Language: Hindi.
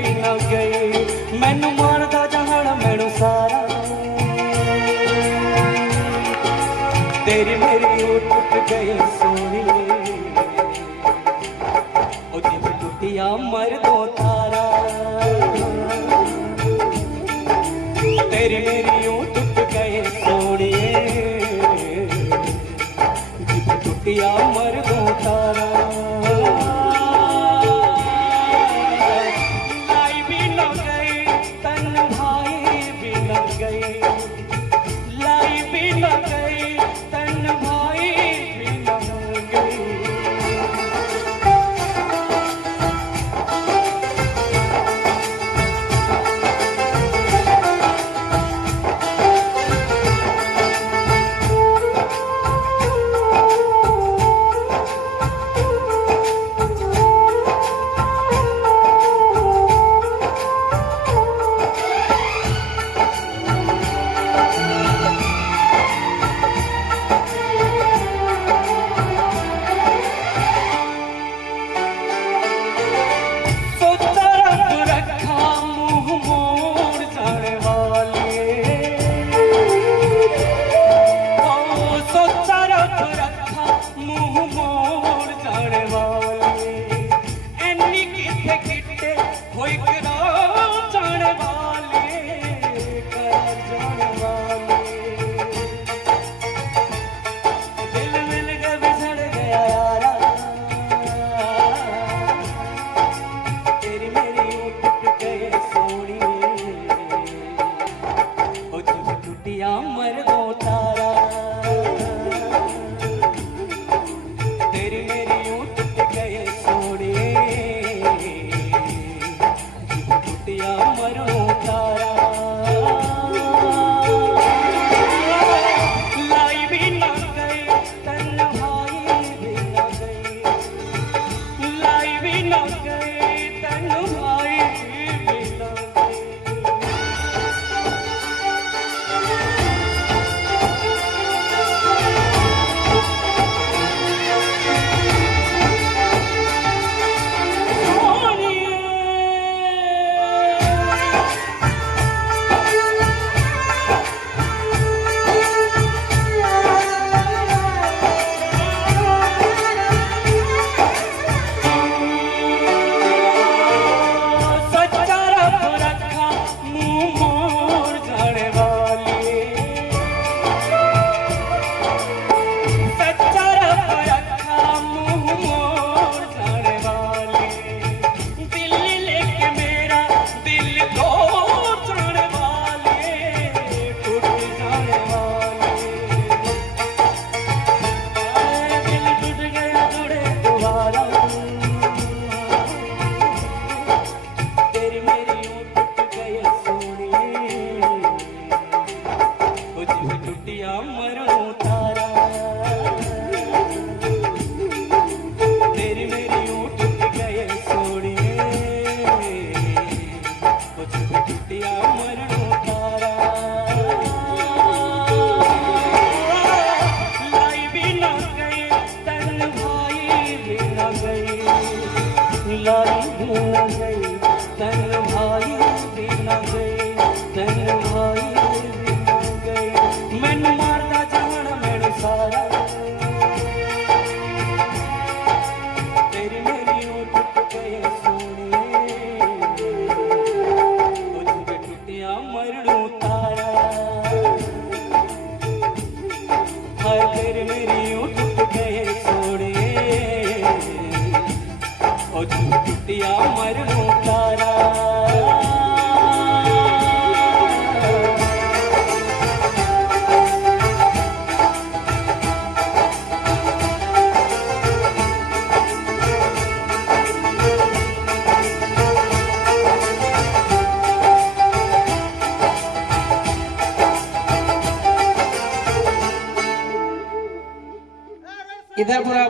भी न गई, मैनू मारदा जहान मैनू सारा, तेरी मेरी ओ टुट गई सोनिए, ओ दिल टुटिया मर दो तारा, तेरी मेरी ओ टुट गए सोनिए, दिल टुटिया मर दो तारा। लाई भी न गई तन्हाई भी न गई, लाई भी न गई तन्हाई भी न गई। मर दो तारा, तेरी मेरी यूं टूट गए सोनिए, टूटिया मर दो तारा। लाई भी न गई तन्हाई भी न गई, लाई भी न गई तन्हाई भी न गई। लाई भी न गई तन्हाई भी न गई, तन्हाई भी न गई, मैनू मारदा जहान मैनू सारा, तेरी मेरी ओ टुट गए सोनिए, ओ दिल टुटिया मरनू तारा, हाय तेरी मेरी ओ टुट गए सोनिए, ओ दिल टुटिया मरनू तारा। इधर पूरा